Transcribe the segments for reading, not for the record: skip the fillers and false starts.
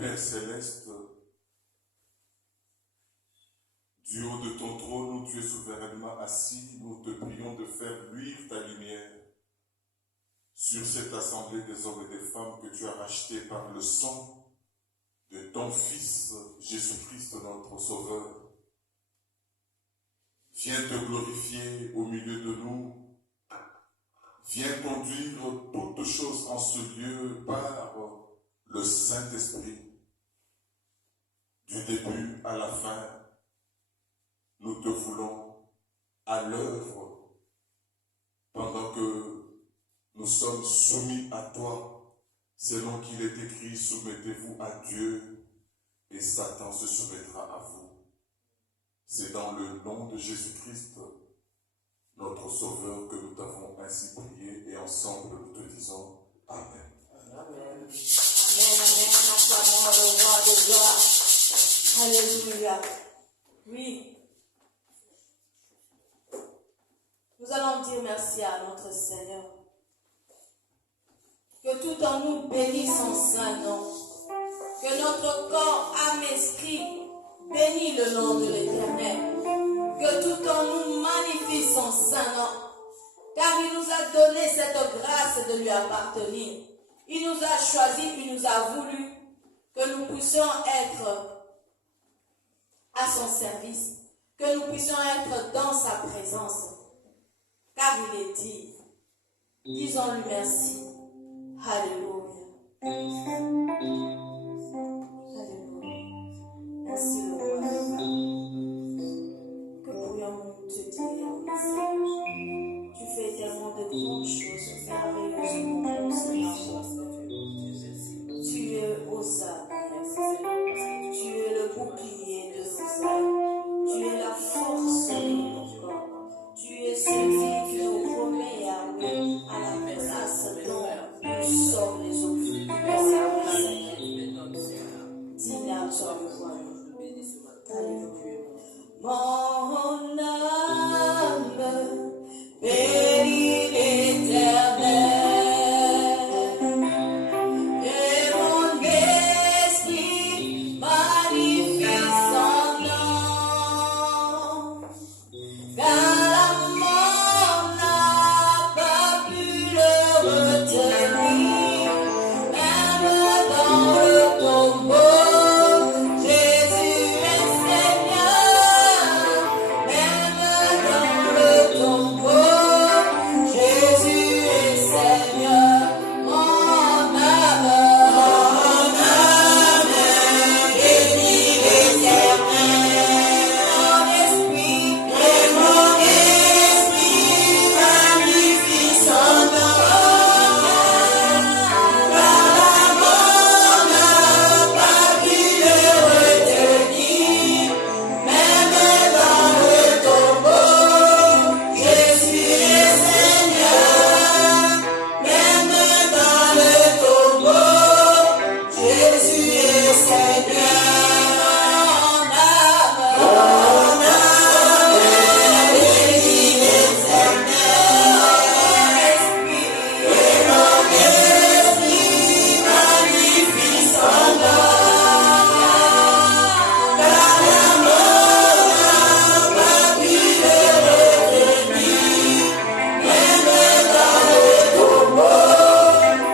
Père céleste, du haut de ton trône où tu es souverainement assis, nous te prions de faire luire ta lumière sur cette assemblée des hommes et des femmes que tu as rachetés par le sang de ton Fils Jésus-Christ, notre Sauveur. Viens te glorifier au milieu de nous. Viens conduire toutes choses en ce lieu par le Saint-Esprit. Du début à la fin, nous te voulons à l'œuvre pendant que nous sommes soumis à toi, selon qu'il est écrit, soumettez-vous à Dieu et Satan se soumettra à vous. C'est dans le nom de Jésus-Christ, notre Sauveur, que nous t'avons ainsi prié et ensemble nous te disons Amen. Amen. Amen, amen. Acclamons le roi de gloire. Alléluia. Oui. Nous allons dire merci à notre Seigneur. Que tout en nous bénisse son saint nom. Que notre corps, âme, esprit bénisse le nom de l'Éternel. Que tout en nous magnifie son saint nom. car il nous a donné cette grâce de lui appartenir. Il nous a choisis, il nous a voulu que nous puissions être à son service, que nous puissions être dans sa présence, car il est dit. Disons-lui merci. Alléluia. Alléluia. Merci le roi. Que pourrions-nous te dire, Seigneur? Tu fais tellement de grandes choses, merveilleuses, mon Seigneur. Tu es Hosanna. Tu es le bouclier de nos âmes. Tu es la force de nos corps. Tu es celui qui nous remet, Yahweh, à la place dont nous sommes les occupants. Dis-le à toi, le roi. Alléluia. Mon âme bénit l'Éternel, et mon esprit magnifie son nom, car la mort n'a pas pu le retenir, même dans le tombeau. Jésus est Seigneur, même dans le tombeau. Jésus est Seigneur, mon âme bénit l'Éternel, mon esprit magnifie son nom, car la mort n'a pas pu le retenir, même dans le tombeau. Jésus est Seigneur, même dans le tombeau. Jésus est Seigneur, mon âme bénit l'Éternel, mon esprit magnifie son nom, car la mort n'a pas pu le retenir, même dans le tombeau.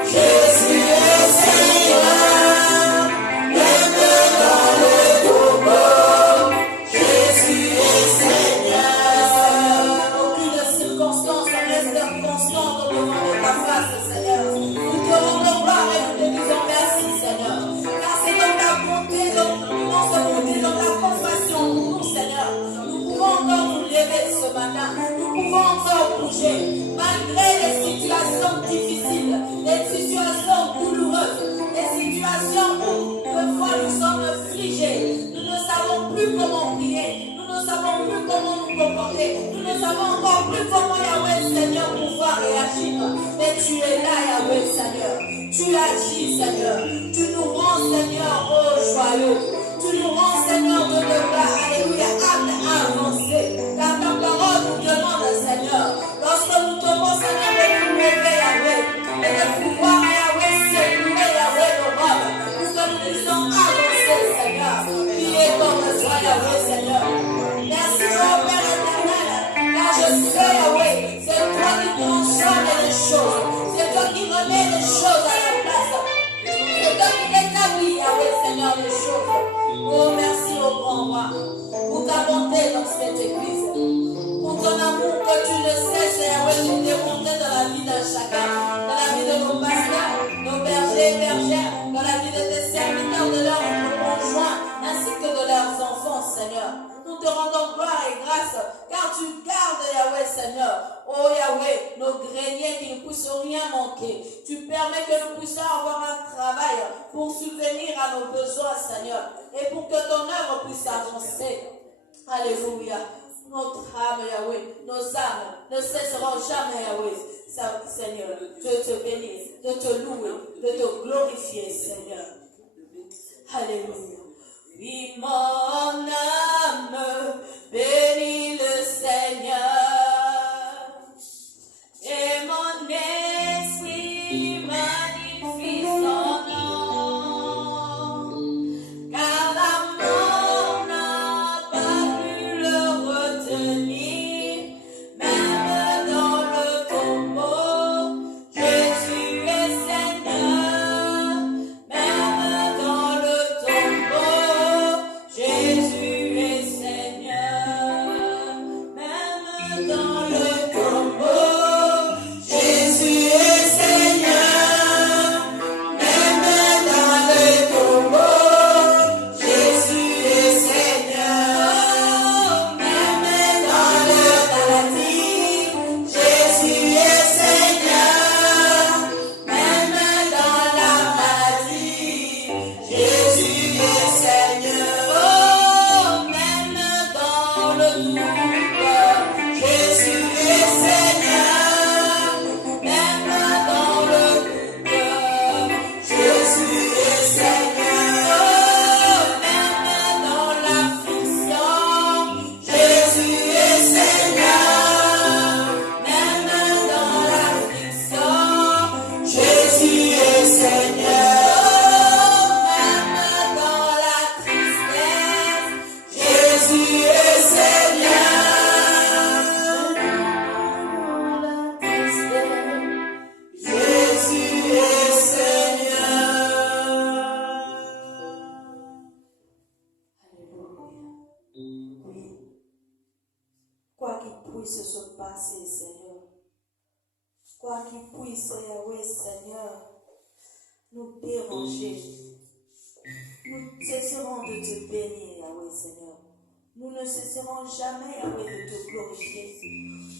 Jésus est Seigneur, même dans le tombeau. Jésus est Seigneur. Aucune circonstance reste constante devant de ta face, Seigneur. Nous te rendons gloire et nous te disons merci, Seigneur. Car c'est dans ta bonté, dans l'immense bonté, dans ta compassion pour nous, Seigneur. Nous pouvons encore nous lever ce matin. Nous pouvons encore bouger. Malgré les situations difficiles, les situations douloureuses, les situations où parfois nous sommes figés. Nous ne savons plus comment prier. Nous ne savons plus comment nous comporter. Nous ne savons encore plus comment, Yahweh, Seigneur, pouvoir réagir. Mais tu es là, Yahweh, Seigneur. Tu agis, Seigneur. Tu nous rends, Seigneur, oh joyeux. Tu nous rends, Seigneur, de devoir, alléluia, apte à avancer. Car ta parole nous demande, Seigneur, lorsque nous tombons, Seigneur, de nous lever, Yahweh, et de pouvoir, Yahweh, secourir, Yahweh, nos robes, pour que nous puissions avancer, Seigneur. Priez comme toi, Yahweh, Seigneur. Merci, oh Père éternel, car je sais, Yahweh, c'est toi qui transformes les choses. C'est toi qui remets les choses à la place. C'est toi qui établis, Yahweh, Seigneur, les choses. Oh, merci au grand roi pour ta bonté dans cette église. Pour ton amour que tu ne cesses, Yahweh, de démontrer dans la vie de chacun, dans la vie de nos pasteurs, nos bergers et bergères, dans la vie de tes serviteurs, de leurs conjoints, ainsi que de leurs enfants, Seigneur. Nous te rendons gloire et grâce, car tu gardes, Yahweh, Seigneur. Oh Yahweh, nos greniers qui ne puissent rien manquer. Tu permets que nous puissions avoir un travail pour subvenir à nos besoins, Seigneur, et pour que ton œuvre puisse avancer. Alléluia. Notre âme, Yahweh, nos âmes ne cesseront jamais, Yahweh, Seigneur, de te bénir, de te louer, de te glorifier, Seigneur. Alléluia. Oui, mon âme bénit le Seigneur, et mon esprit magnifie son nom, car la mort n'a pas pu le retenir, même dans le nous déranger. Nous cesserons de te bénir, Yahweh Seigneur. Nous ne cesserons jamais, Yahweh, de te glorifier.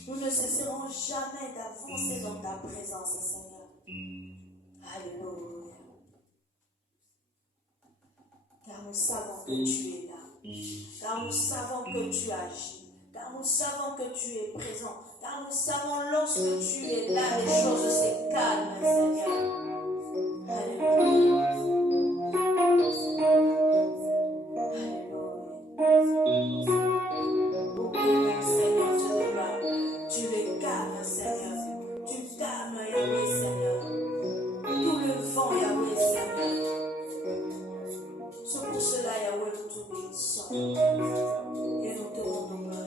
Nous ne cesserons jamais d'avancer dans ta présence, Seigneur. Alléluia. Car nous savons que tu es là. Car nous savons que tu agis. Car nous savons que tu es présent. Car nous savons lorsque tu es là, les choses se calment, Seigneur. Alléluia. Et nous te rendons gloire.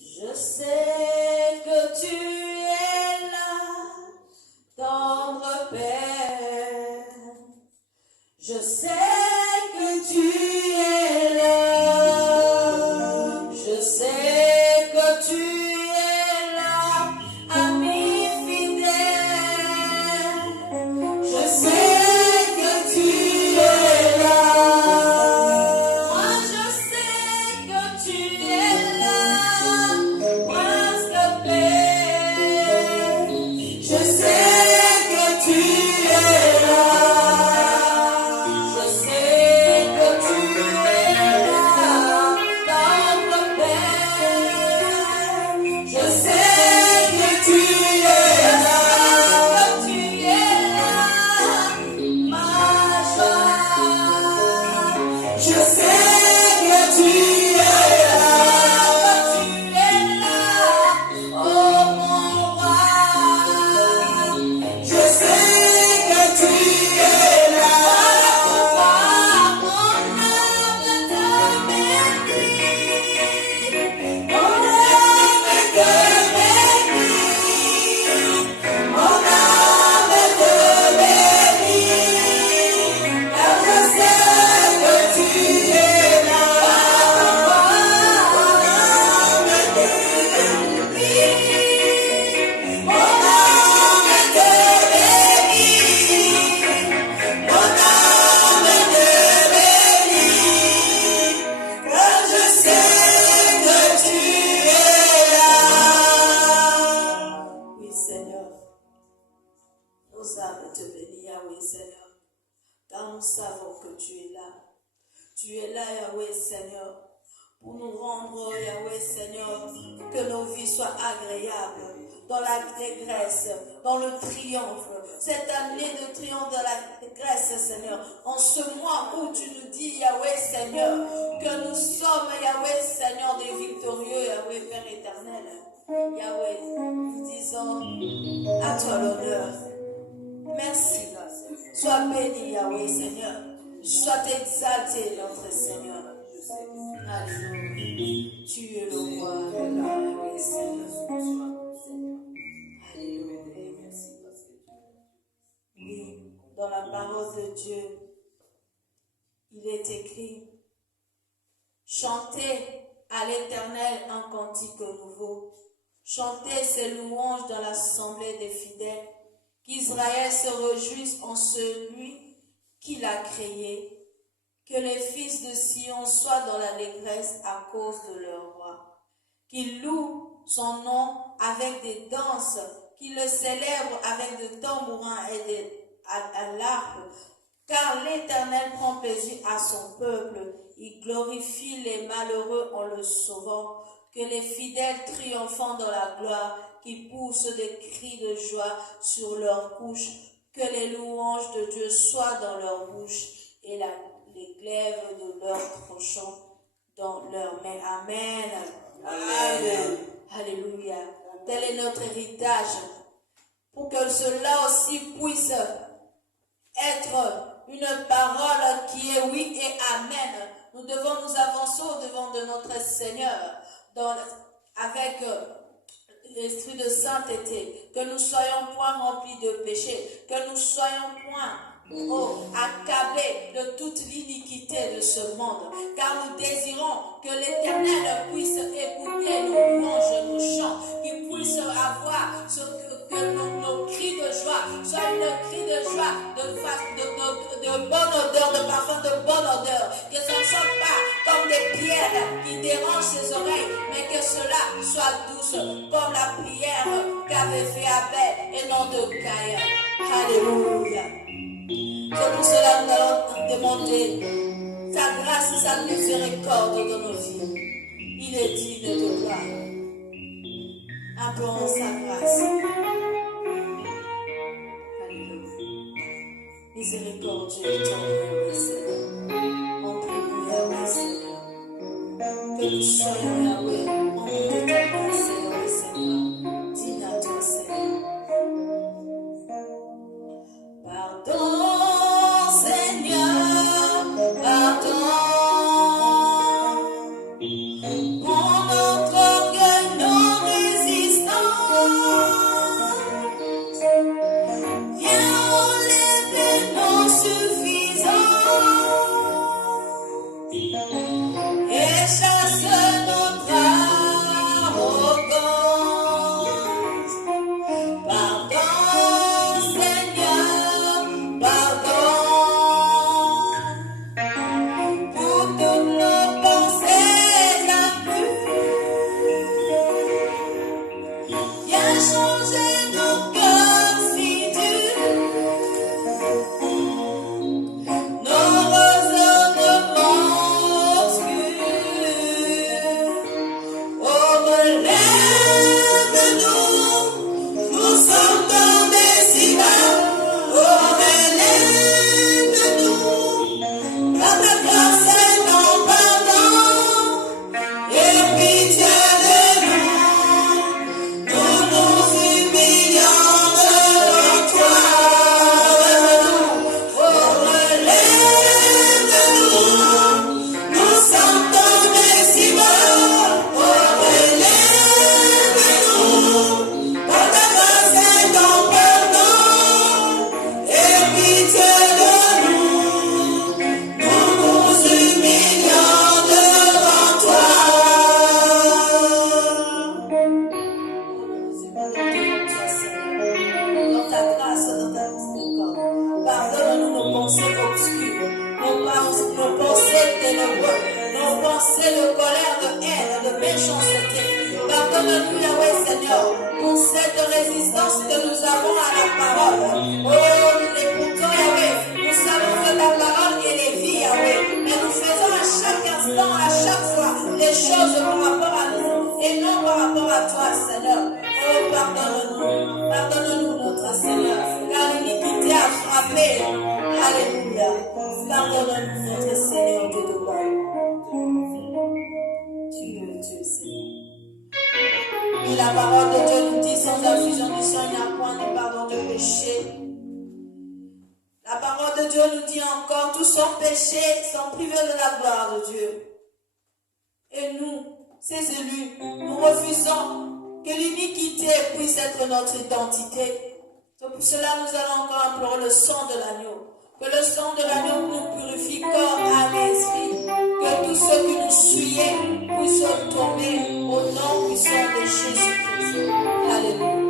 Je sais que tu es là, tendre Père. Je sais que tu es là. Je sais que tu es là, ami fidèle. Je sais que tu es là. Moi je sais que tu es là, Prince de paix. Je sais que tu es là. Je sais que tu es là, tendre Père. Je sais que tu es là, que tu es là, ma joie. Je sais que tu es là, oh mon roi. Je sais que tu es là. Voilà pourquoi mon âme te bénit. Mon âme te bénit. Mon âme te bénit. Car je sais que tu es là. Mon âme te bénit. Mon âme te bénit. Mon âme te bénit. Car je sais que tu es là. Oui, Seigneur. Nos âmes te bénissent, Yahweh, Seigneur. Car nous savons que tu es là. Tu es là, Yahweh, Seigneur, pour nous rendre, Yahweh, Seigneur, que nos vies soient agréables dans la dégresse, dans le triomphe. Cette année de triomphe dans la dégresse, Seigneur. En ce mois où tu nous dis, Yahweh, Seigneur, que nous sommes, Yahweh, Seigneur, des victorieux, Yahweh, Père éternel. Yahweh, nous disons à toi l'honneur. Merci. Sois béni, Yahweh, Seigneur. Sois exalté, notre Seigneur. Alléluia. Tu es le roi, Yahweh, Seigneur. Alléluia. Oui, dans la parole de Dieu, il est écrit: chantez à l'Éternel un cantique nouveau. Chantez ses louanges dans l'assemblée des fidèles. Qu'Israël se réjouisse en celui qui l'a créé. Que les fils de Sion soient dans l'allégresse à cause de leur roi. Qu'ils louent son nom avec des danses, qu'ils le célèbrent avec des tambourins et à l'arpe. Car l'Éternel prend plaisir à son peuple. Il glorifie les malheureux en le sauvant. Que les fidèles triomphant dans la gloire, qui poussent des cris de joie sur leurs couches. Que les louanges de Dieu soient dans leur bouche et les glaives de leurs tronchons dans leurs mains. Amen. Amen. Alléluia. Tel est notre héritage. Pour que cela aussi puisse être une parole qui est oui et amen, nous devons nous avancer au-devant de notre Seigneur avec l'esprit de sainteté, que nous soyons point remplis de péché, que nous soyons point accablés de toute l'iniquité de ce monde, car nous désirons que l'Éternel puisse écouter nos louanges, nos chants, soit douce comme la prière qu'avait fait Abel et non de Caïn. Alléluia. C'est pour cela que nous allons demander sa grâce et sa miséricorde dans nos vies. Il est digne de gloire. Implorons sa grâce. Alléluia. Miséricordieux, éternel, Seigneur. On prie pour Yahweh, Seigneur. Que nous soyons Yahweh, on prie de ta grâce, Seigneur, Seigneur. Digne à toi, Seigneur. Pardon, Seigneur, pardon. Pour notre orgueil non résistant. Viens enlever nos suffisants et chasse notre arrogance. Pardon, Seigneur, pardon pour toutes nos pensées impures. Viens changer nos cœurs si durs, nos raisonnements obscurs. Oh, relève-nous, nous sommes tombés si bas. Oh, relève-nous, par ta grâce et ton pardon, et pitié de nous, nous nous humilions devant toi. Oh, relève-nous, nous sommes tombés si bas. Oh, relève-nous, par ta grâce et ton pardon, et pitié de nous, nous nous humilions devant toi. Dans ta grâce, dans ta miséricorde, pardonne-nous nos pensées obscures, nos pensées ténébreuses, nos pensées de colère, de haine, de méchanceté. Pardonne-nous, Yahweh, Seigneur, pour cette résistance que nous avons à la parole. Oh, nous l'écoutons, Yahweh. Nous savons que ta parole elle est vie, Yahweh. Mais nous faisons à chaque instant, à chaque fois, les choses par rapport à nous et non par rapport à toi, Seigneur. Oh, pardonne-nous. Pardonne-nous, notre Seigneur, car l'iniquité a frappé. Alléluia. Pardonne-nous, notre Seigneur, Dieu de gloire. Dieu, Seigneur. Et la parole de Dieu nous dit, sans infusion du sang, il n'y a point de pardon de péché. La parole de Dieu nous dit encore, tous sont péchés, sont privés de la gloire de Dieu. Et nous, ces élus, nous refusons que l'iniquité puisse être notre identité. C'est pour cela que nous allons encore implorer le sang de l'agneau. Que le sang de l'agneau nous purifie corps, âme et esprit. Que tous ceux qui nous suivaient puissent tomber au nom puissant de Jésus-Christ. Alléluia.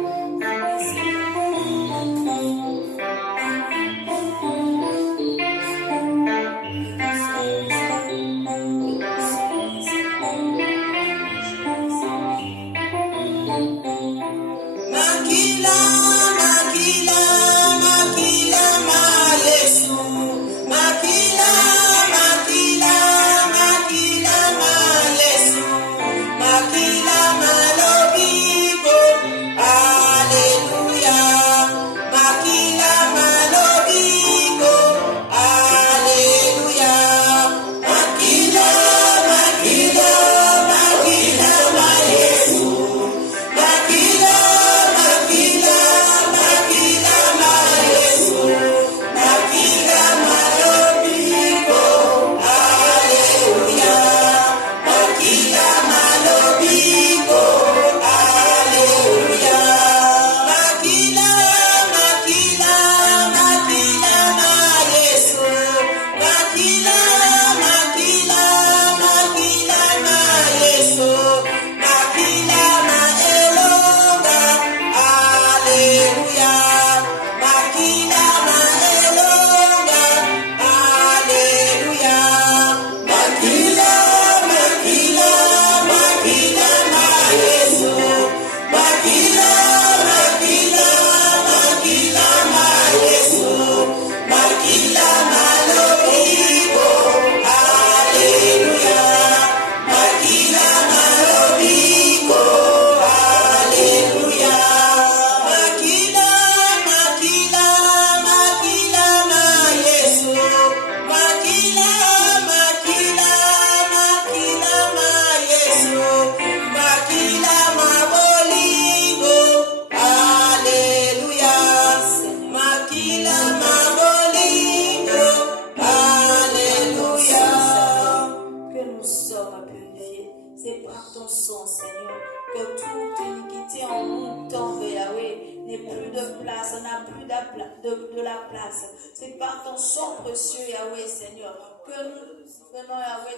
Makila, makila, makila, ma Yesu. Makila, makila, makila, ma Yesu. Makila, malobiko, Alléluia. Makila, malobiko, Alléluia. Makila, makila, makila, ma Yesu. Makila, makila, makila, ma Yesu. Makila, malobiko, Alléluia. Makila, malobiko, Alléluia. Makila, makila, makila, ma Yesu. Makila, makila, makila, ma Yesu. Makila, ma elonga, Alléluia. Makila, ma elonga, Alléluia. Makila, makila, makila, sang, Seigneur. Que toute iniquité en nous tombe, Yahweh. N'ait plus de place, n'a plus de la place. C'est par ton sang précieux, Yahweh, Seigneur, que nous venons, Yahweh,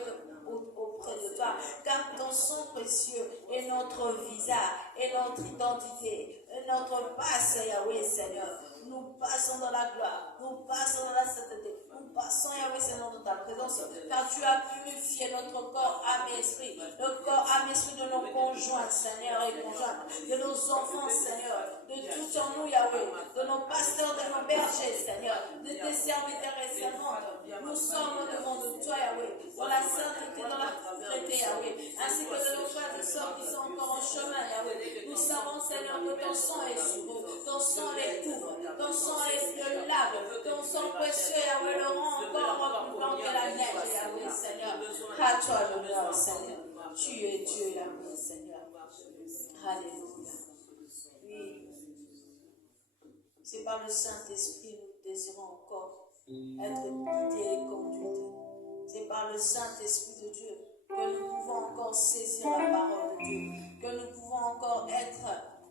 auprès de toi, car ton sang précieux est notre visa, est notre identité, est notre passe, Yahweh, Seigneur. Nous passons dans la gloire, nous passons dans la sainteté, nous passons, Yahweh, Seigneur, dans ta présence, car tu as purifié notre corps, âme et esprit, notre corps, âme et esprit de nos conjoints, Seigneur, et conjointes, de nos enfants, Seigneur, de tout en nous, Yahweh, de nos pasteurs, de nos bergers, Seigneur, de tes serviteurs et servantes. Nous sommes devant de toi, Yahweh, dans la sainteté, dans la pureté, Yahweh, ainsi que de nos frères et sœurs qui sont encore en chemin, Yahweh. Nous savons, Seigneur, que ton sang est sur eux, ton sang les couvre, ton sang les lave, ton sang précieux, Yahweh, le rend encore plus blanc que la neige, Yahweh, Seigneur. À toi l'honneur, Seigneur. Tu es Dieu, Yahweh, Seigneur. Alléluia. Oui. C'est par le Saint-Esprit que nous désirons encore être guidés et conduits. C'est par le Saint-Esprit de Dieu que nous pouvons encore saisir la parole de Dieu, que nous pouvons encore être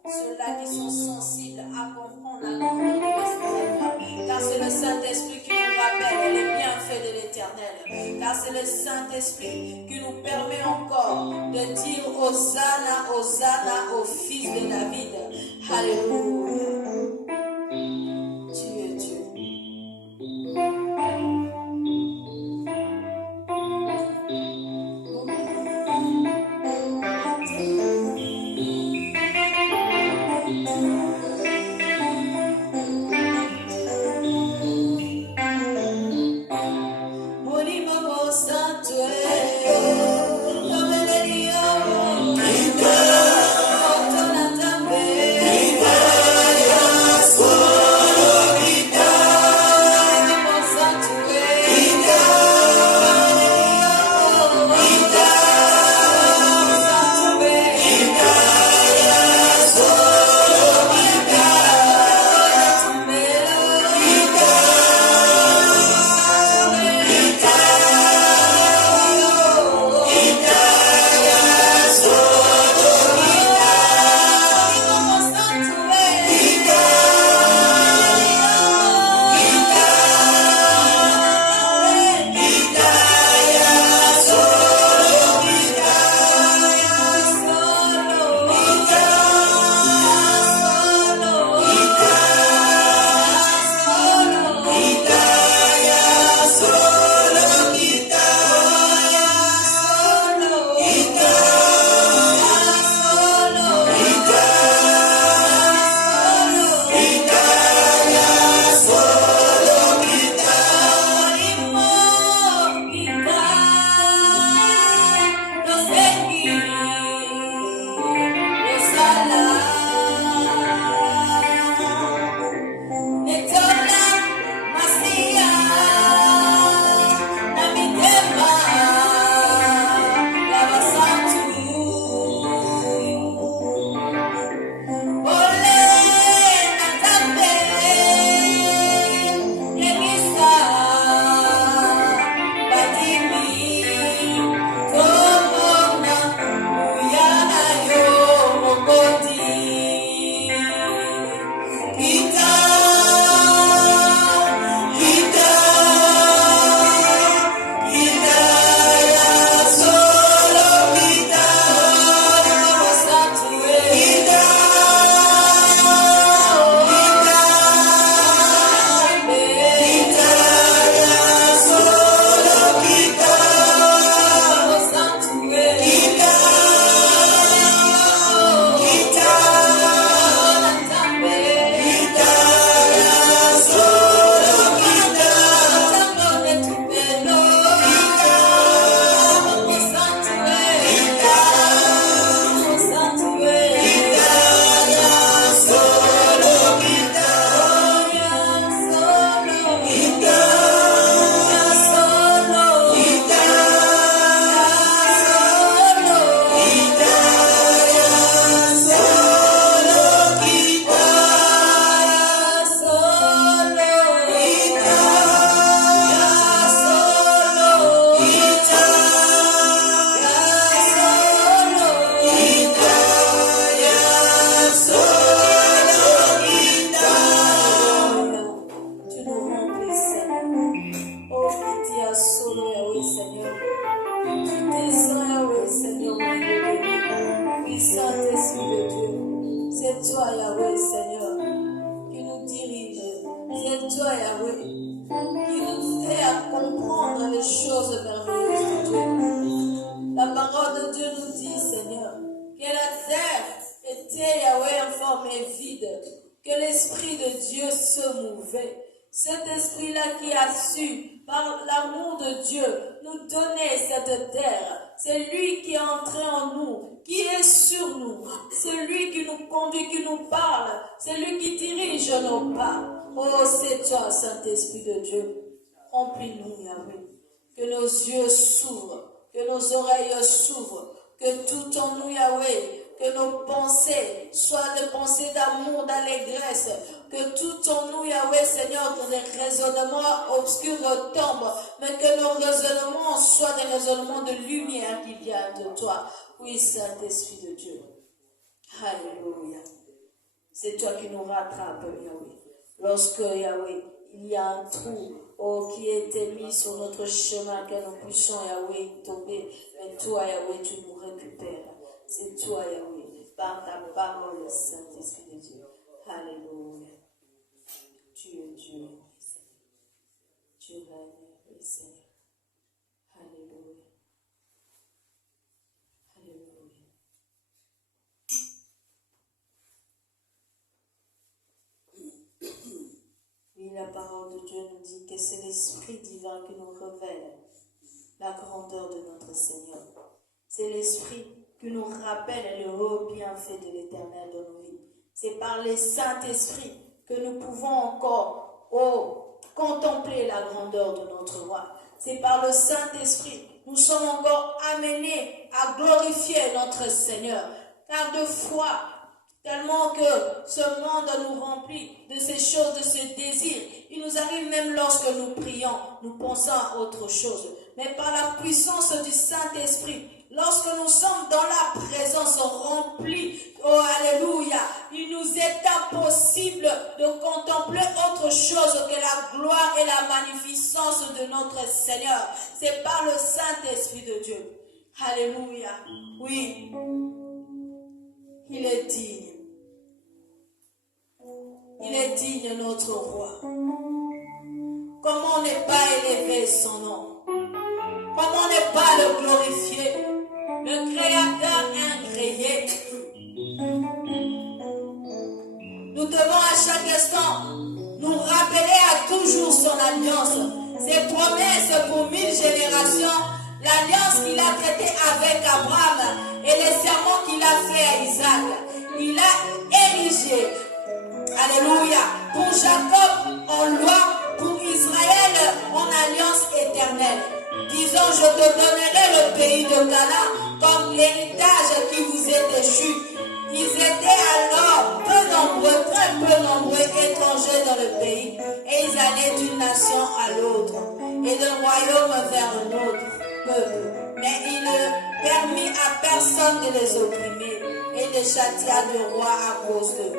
ceux-là qui sont sensibles à comprendre la grandeur de l'Esprit. Car c'est le Saint-Esprit qui nous rappelle les bienfaits de l'Éternel. Car c'est le Saint-Esprit qui nous permet encore de dire Hosanna, Hosanna au Fils de David. Alléluia. Tu es Dieu. Yeah. forme et vide, que l'Esprit de Dieu se mouvait. Cet esprit-là qui a su, par l'amour de Dieu, nous donner cette terre. C'est lui qui est entré en nous, qui est sur nous. C'est lui qui nous conduit, qui nous parle. C'est lui qui dirige nos pas. Oh, c'est toi, Saint-Esprit de Dieu. Remplis-nous, Yahweh. Que nos yeux s'ouvrent, que nos oreilles s'ouvrent, que tout en nous, Yahweh, que nos pensées soient des pensées d'amour, d'allégresse, que tout en nous, Yahweh, Seigneur, que les raisonnements obscurs tombent, mais que nos raisonnements soient des raisonnements de lumière qui viennent de toi. Oui, Saint-Esprit de Dieu. Alléluia. C'est toi qui nous rattrapes, Yahweh. Lorsque, Yahweh, il y a un trou qui a été mis sur notre chemin, que nous puissions, Yahweh, tomber, mais toi, Yahweh, tu nous récupères. C'est toi, Yahweh, par ta parole, Saint-Esprit de Dieu. Alléluia. Tu es Dieu, Seigneur. Tu règnes, Seigneur. Alléluia. Alléluia. Oui, la parole de Dieu nous dit que c'est l'Esprit divin qui nous révèle la grandeur de notre Seigneur. C'est l'Esprit qui nous rappelle le haut bienfait de l'Éternel dans nos vies. C'est par le Saint-Esprit que nous pouvons encore contempler la grandeur de notre roi. C'est par le Saint-Esprit nous sommes encore amenés à glorifier notre Seigneur. Car de foi, tellement que ce monde nous remplit de ces choses, de ces désirs, il nous arrive même lorsque nous prions, nous pensons à autre chose. Mais par la puissance du Saint-Esprit, lorsque nous sommes dans la présence remplie, oh alléluia, il nous est impossible de contempler autre chose que la gloire et la magnificence de notre Seigneur. C'est par le Saint-Esprit de Dieu. Alléluia. Oui, il est digne. Il est digne, notre roi. Comment ne pas élever son nom? Comment ne pas le glorifier? Le Créateur incréé. Nous devons à chaque instant nous rappeler à toujours son alliance, ses promesses pour 1000 générations, l'alliance qu'il a traitée avec Abraham et les serments qu'il a fait à Isaac. Il a érigé, alléluia, pour Jacob en loi, pour Israël en alliance éternelle. Disons, je te donnerai le pays de Canaan comme l'héritage qui vous est déchu. Ils étaient alors peu nombreux, très peu nombreux étrangers dans le pays, et ils allaient d'une nation à l'autre, et d'un royaume vers un autre peuple. Mais il ne permit à personne de les opprimer, et ne châtia le roi à cause d'eux.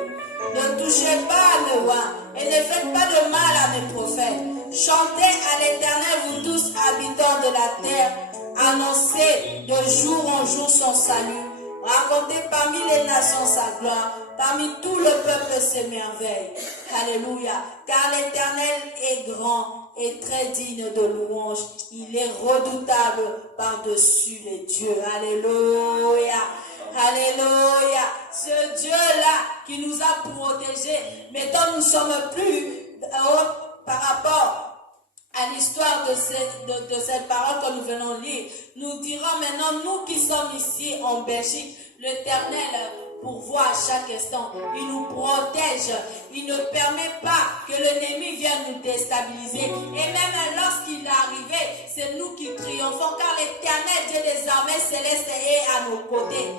Ne touchez pas à mes rois, et ne faites pas de mal à mes prophètes. Chantez à l'Éternel, vous tous habitants de la terre. Annoncez de jour en jour son salut. Racontez parmi les nations sa gloire. Parmi tout le peuple ses merveilles. Alléluia. Car l'Éternel est grand et très digne de louange. Il est redoutable par-dessus les dieux. Alléluia. Alléluia. Ce Dieu-là qui nous a protégés. Mais tant nous ne sommes plus par rapport à l'histoire de cette parole que nous venons lire, nous dirons maintenant, nous qui sommes ici en Belgique, l'Éternel pourvoit à chaque instant. Il nous protège. Il ne permet pas que l'ennemi vienne nous déstabiliser. Et même lorsqu'il est arrivé, c'est nous qui triomphons, car l'Éternel, Dieu des armées célestes, est à nos côtés.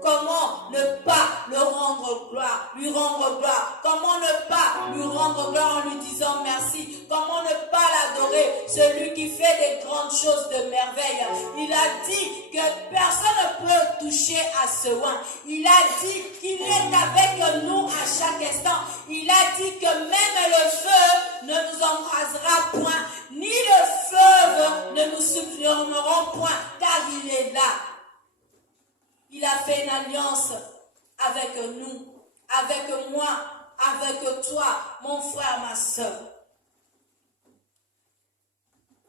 Comment ne pas le rendre gloire, lui rendre gloire? Comment ne pas lui rendre gloire en lui disant merci? Comment ne pas l'adorer, celui qui fait des grandes choses de merveille? Il a dit que personne ne peut toucher à ce oin. Il a dit qu'il est avec nous à chaque instant. Il a dit que même le feu ne nous embrasera point, ni le feu ne nous submergera point, car il est là. Il a fait une alliance avec nous, avec moi, avec toi, mon frère, ma soeur.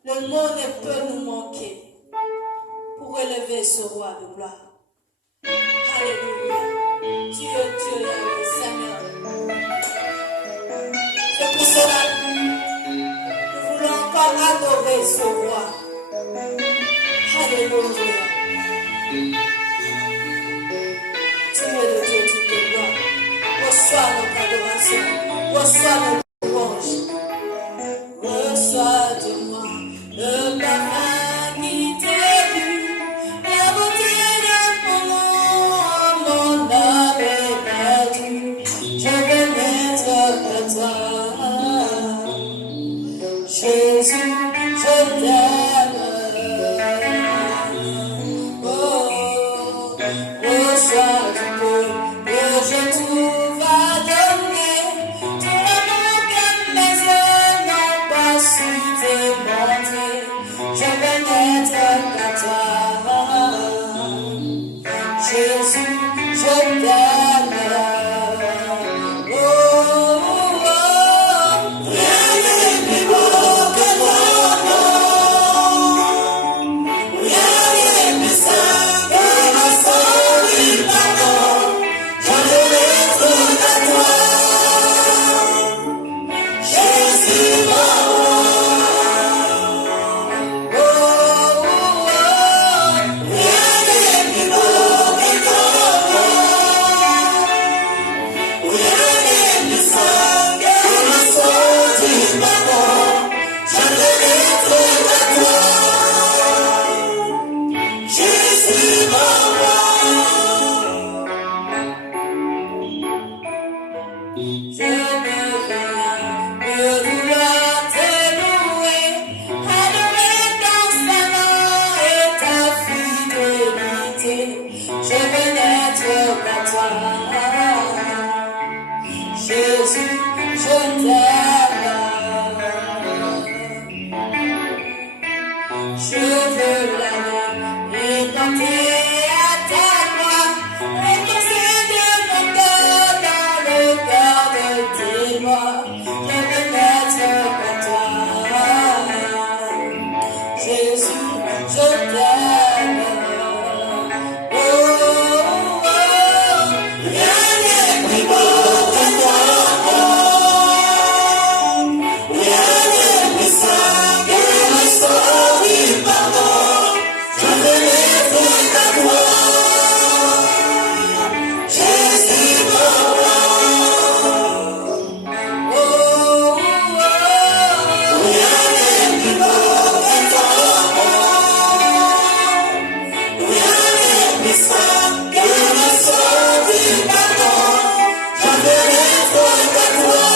Le mot ne peut nous manquer pour élever ce roi de gloire. Alléluia. Dieu, Dieu, Seigneur. ce roi. Alléluia. Tu es le Dieu toute gloire. Reçois notre adoration. Reçois notre louange. Reçois de moi le parfum qui t'est dû. La beauté de mon âme est perdue. Je veux n'être que toi. Jésus, je t'aime. Oh, reçois du peu que je trouve à donner. Tout l'amour que mes yeux n'ont pas su démontrer. Je veux n'être qu'à toi. Jésus, je t'aime. Oh, oh, rien n'est plus beau que toi, rien n'est plus saint que le sang du pardon. Je veux être à toi, Jésus, mon roi. Oh, oh, rien n'est plus beau que toi, rien n'est plus saint que le sang du pardon. Je veux être à toi, Jésus, mon roi. Je ne veux rien que vouloir te louer, adorer ton saint et ta fidélité. Je veux n'être qu'à toi, Jésus, je t'aime. Je veux l'année et tenter à ta gloire, et pousser de mon cœur dans le cœur de tes lois. Je veux n'être qu'à toi, Jésus, je t'aime. Oh, oh, rien n'est plus beau que toi, rien n'est plus saint que le sang du pardon. Je veux n'être qu'à toi, Jésus, mon roi. Oh, oh, rien n'est plus beau que toi, rien n'est plus saint que le sang du pardon. Je veux n'être qu'à toi,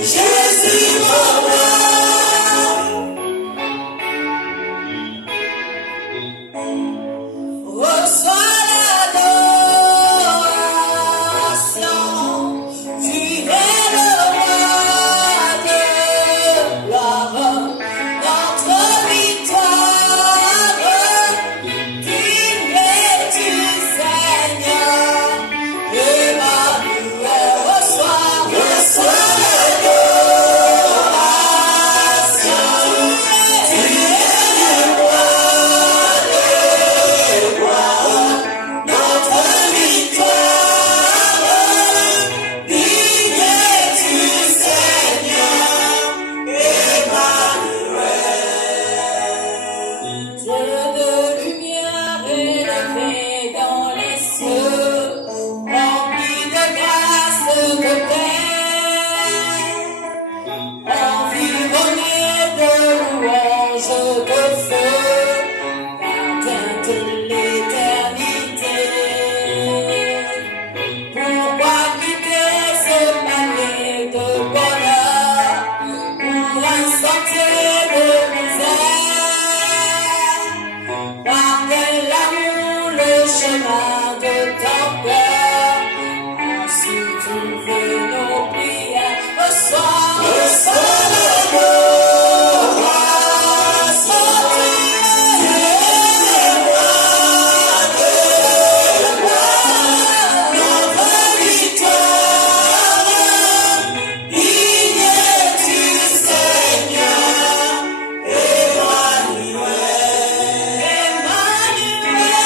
Jésus, mon roi. Reçois l'adoration, tu es le roi de gloire, notre victoire, digne es-tu Seigneur, Emmanuel. Reçois l'adoration, tu es le roi de gloire, notre victoire, digne es-tu Seigneur, Emmanuel. Dieu de lumière élevé dans les cieux, rempli de grâce, de paix, environné de louanges, de feu, gardien de l'éternité. Pourquoi quitter ce panier de bonheur pour un sentier de misère? Par quel amour le chemin de ton cœur a su trouver nos prières? Reçois l'adoration, tu es le roi de gloire, notre victoire, digne es-tu Seigneur, Emmanuel. Emmanuel.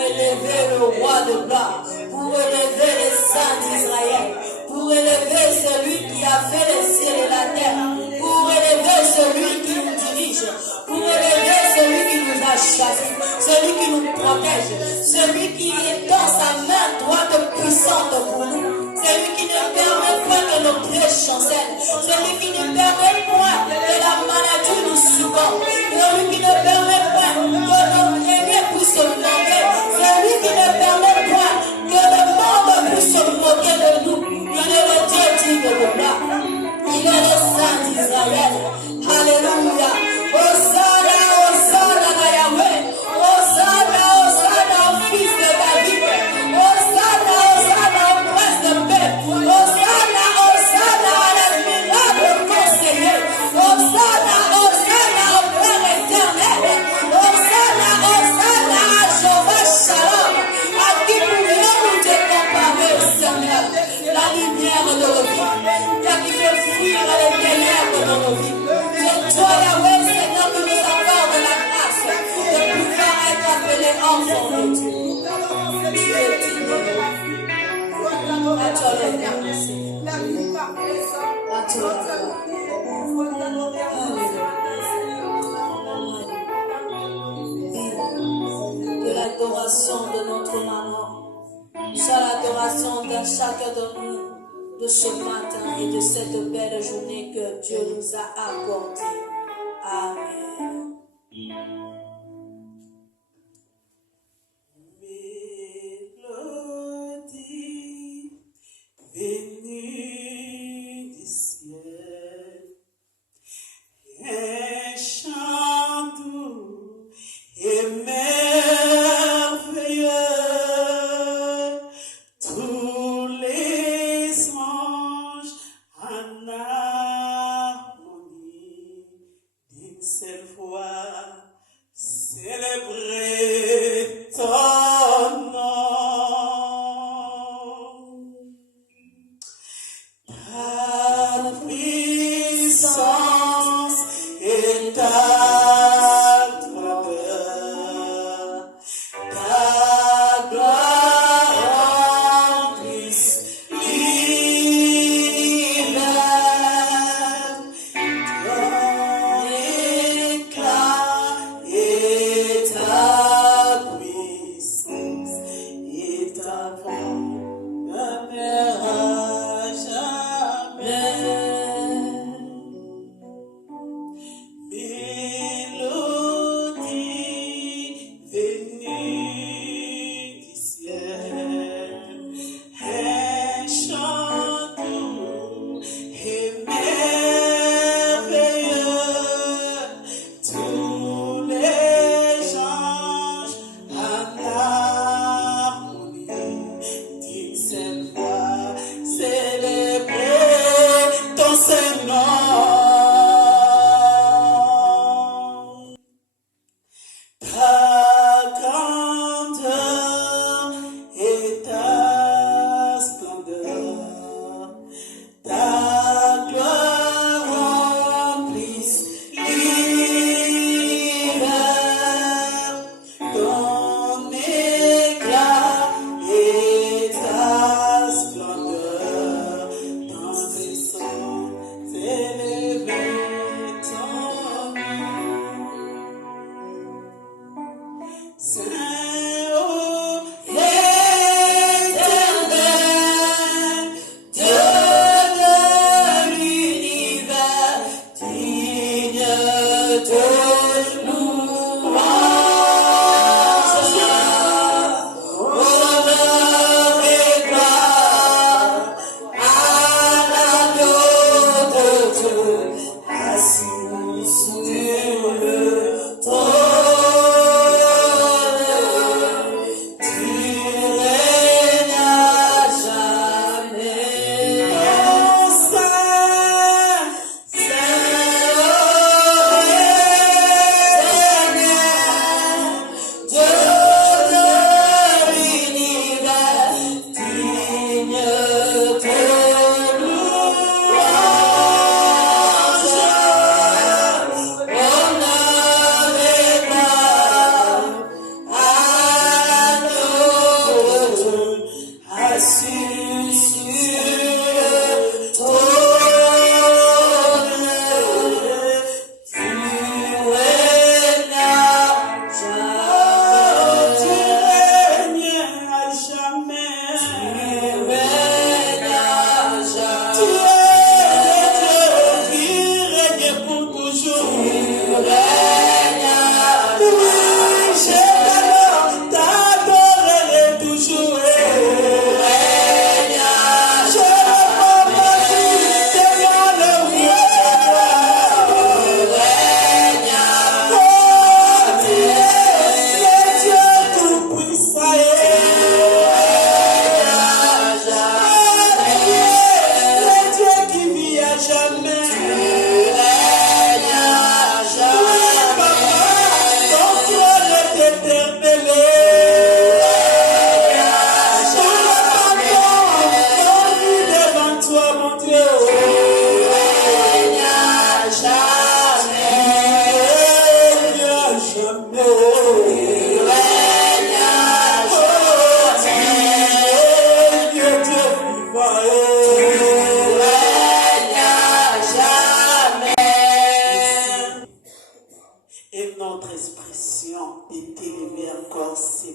élever le roi de gloire, pour élever les saints d'Israël, pour élever celui qui a fait les cieux et la terre, pour élever celui qui nous dirige, pour élever celui qui nous a chassés, celui qui nous protège, celui qui est dans sa main droite puissante pour nous, celui qui ne permet pas que nos pieds chancellent, celui qui ne permet pas que la maladie nous succombe, celui qui ne permet pas que nos aînés puissent se moquer, celui qui ne permet pas que le monde puisse se moquer de nous. Il est le Dieu digne de gloire. Il est le Saint d'Israël. Alléluia. Hosanna, Hosanna à Yahweh. Hosanna, Hosanna au fils de David. Hosanna, Hosanna au prince de paix. Hosanna, Hosanna à l'admirable conseiller. Hosanna, Hosanna au Père éternel. Hosanna, Hosanna à Jéhovah Shalom. À qui pourrions-nous te comparer, Seigneur? La lumière de nos vies, qui fait fuir les ténèbres dans nos vies. C'est toi, Yahweh, Seigneur, qui nous accorde la grâce de pouvoir être appelés enfants de Dieu. Tu es digne. À toi le gloire, Seigneur. À toi la gloire. Que l'adoration de notre maman soit l'adoration de chacun de nous de ce matin et de cette belle journée que Dieu nous a accordée. Amen. Mélodie venue du ciel, un chant doux et merveilleux. Tous les anges en harmonie d'une seule voix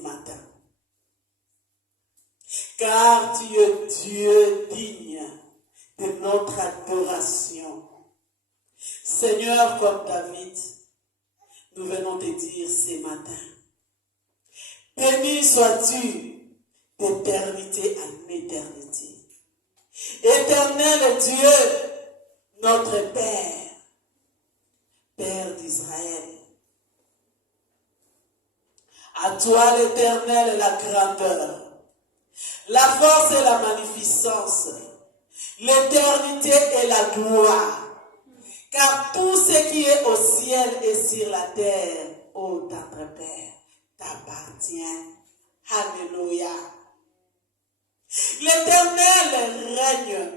matin. Car tu es Dieu digne de notre adoration. Seigneur, comme David, nous venons te dire ce matin, béni sois-tu d'éternité en éternité. Éternel Dieu, notre Père, Père d'Israël. À toi l'Éternel la grandeur, la force et la magnificence, l'éternité et la gloire. Car tout ce qui est au ciel et sur la terre, ô tendre Père, t'appartient. Alléluia. L'Éternel règne.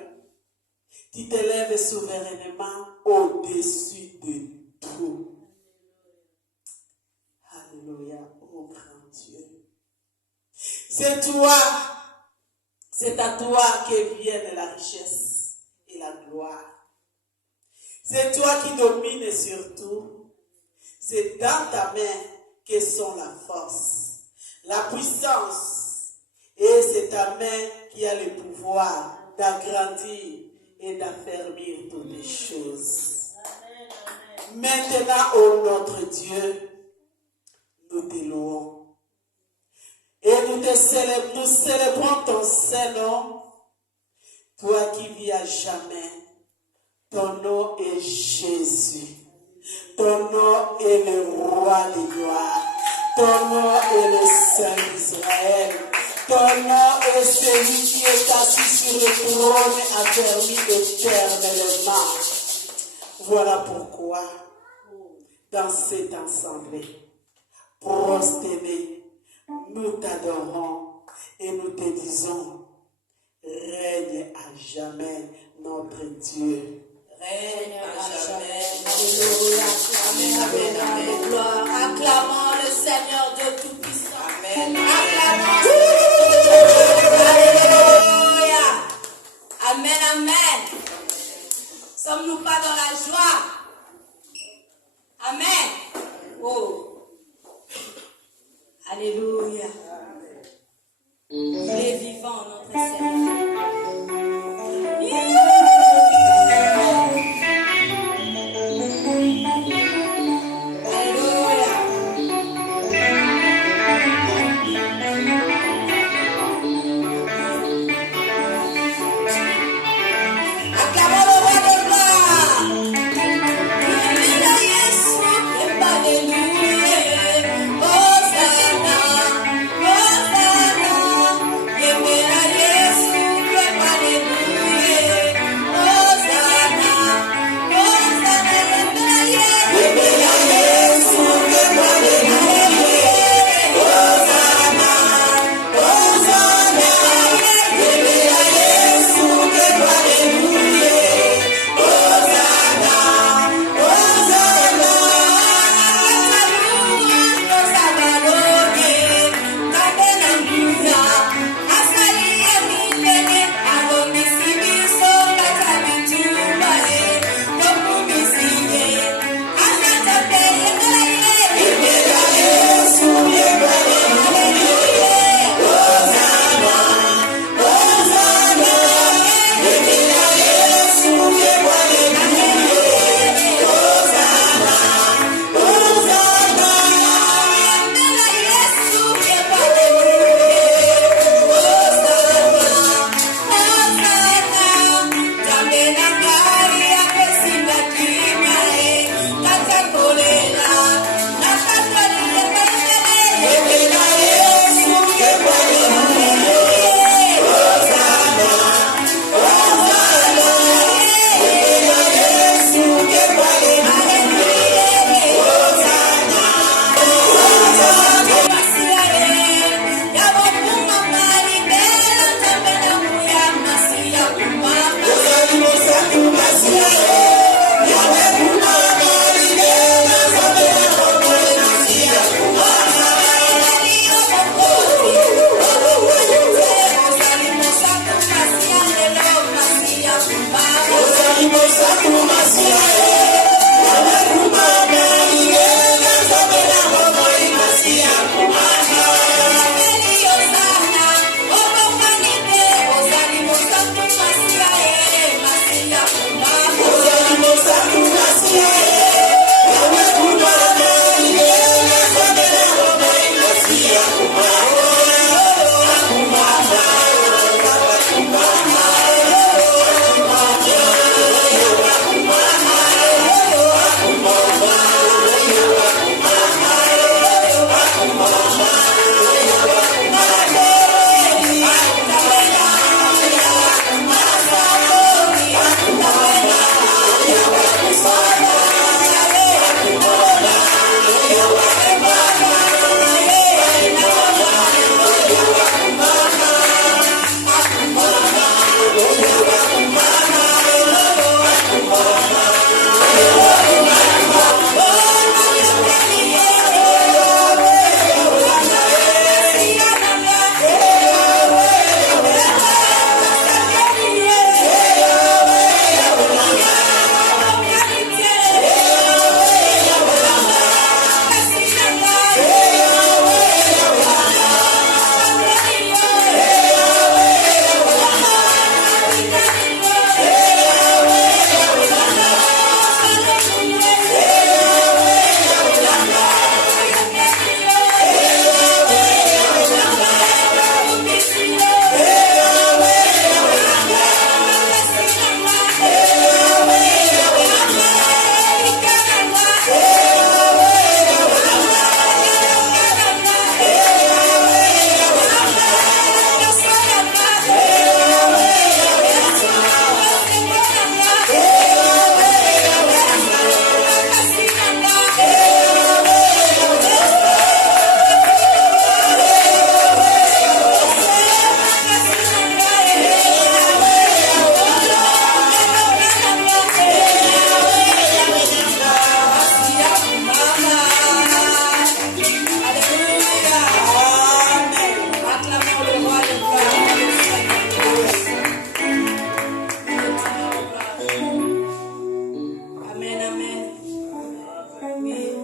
Tu t'élèves souverainement au-dessus de tout. Alléluia, ô grand Dieu. C'est toi, c'est à toi que viennent la richesse et la gloire. C'est toi qui domines sur tout. C'est dans ta main que sont la force, la puissance. Et c'est ta main qui a le pouvoir d'agrandir et d'affermir toutes les choses. Maintenant, ô notre Dieu, nous te louons. Et nous célébrons ton Saint-Nom, toi qui vis à jamais. Ton nom est Jésus. Ton nom est le roi des gloires. Ton nom est le Saint d'Israël. Ton nom est celui qui est assis sur le trône affermi éternellement. Voilà pourquoi, dans cette assemblée, prosternés, nous t'adorons et nous te disons, règne à jamais notre Dieu. Règne à jamais. Alléluia. Amen. Amen. Gloire. Acclamons le Seigneur Dieu Tout-Puissant. Amen.